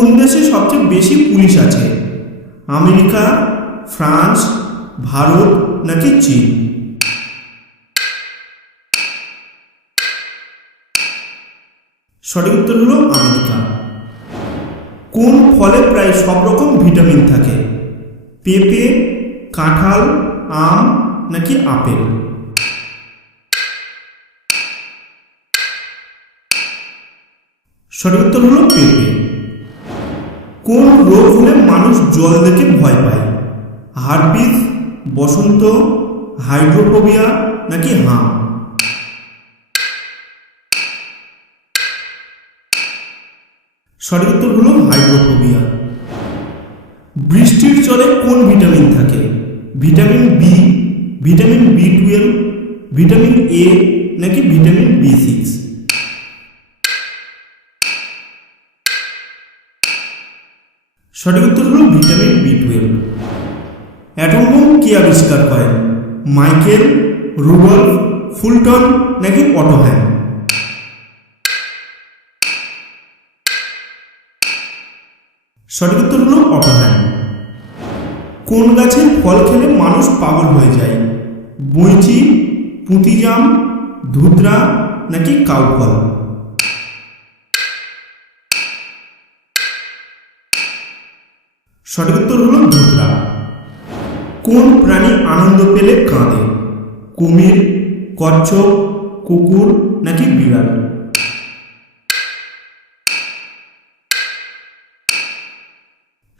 কোন দেশে সবচেয়ে বেশি পুলিশ আছে? আমেরিকা, ফ্রান্স, ভারত নাকি চীন? সঠিক উত্তর হলো আমেরিকা। কোন ফলে প্রায় সব রকম ভিটামিন থাকে? পেঁপে, কাঁঠাল, আম নাকি আপেল? সঠিক উত্তর হলো পেঁপে। কোন রোগ হলে মানুষ জল দেখে ভয় পায়? হার্পিস, বসন্ত, হাইড্রোফোবিয়া নাকি হাম? সঠিক উত্তর হলো হাইড্রোফোবিয়া। বৃষ্টির জলে কোন ভিটামিন থাকে? Vitamin B, vitamin B12, vitamin A নাকি ভিটামিন B6? সঠিক উত্তর হলো ভিটামিন B12। অ্যাটম বোম কে আবিষ্কার করেন? মাইকেল, রুডলফ, ফুলটন নাকি অটো হ্যান? সঠিক উত্তর হলো অটো হ্যান। কোন গাছের ফল খেলে মানুষ পাগল হয়ে যায়? বইচি, পুঁতিজাম, ধুতরা নাকি কাউফল? সঠিক উত্তর হলো ধুতরা। কোন প্রাণী আনন্দ পেলে কাঁদে? কুমির, কচ্ছপ, কুকুর নাকি বিড়াল?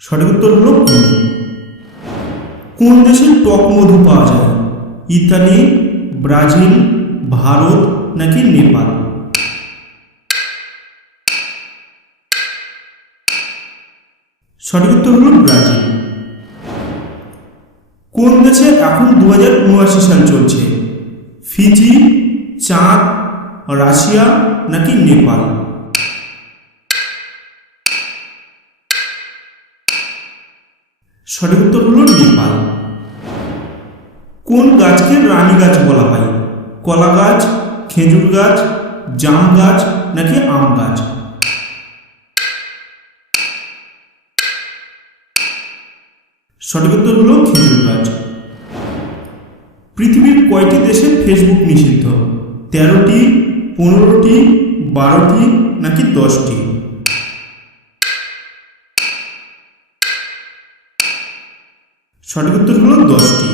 সঠিক উত্তর হলো কুমির। কোন দেশে টক মধু পাওয়া যায়? ইতালি, ব্রাজিল, ভারত নাকি নেপাল? সঠিক উত্তর হলো ব্রাজিল। কোন দেশে এখন 2079 সাল চলছে? ফিজি, চাঁদ, রাশিয়া নাকি নেপাল? সঠিক উত্তর হলো নেপাল। কোন গাছকে রানী গাছ বলা হয়? কলা গাছ, খেজুর গাছ, জাম গাছ নাকি আম গাছ? সঠিক উত্তর হলো খেজুর গাছ। পৃথিবীর কয়টি দেশে ফেসবুক নিষিদ্ধ? 13টি, 15টি, 12টি নাকি 10টি? সঠিক উত্তর হলো 10টি।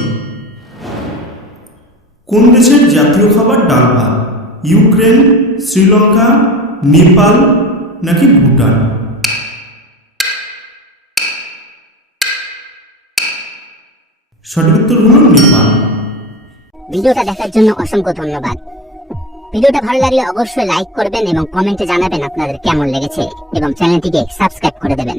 কোন দেশের জাতীয় খাবার ডাল ভাত? ইউক্রেন, শ্রীলঙ্কা, নেপাল নাকি ভুটান? সঠিক উত্তর হলো নেপাল। ভিডিওটা দেখার জন্য অসংখ্য ধন্যবাদ। ভিডিওটা ভালো লাগলে অবশ্যই লাইক করবেন এবং কমেন্টে জানাবেন আপনাদের কেমন লেগেছে এবং চ্যানেলটিকে সাবস্ক্রাইব করে দেবেন।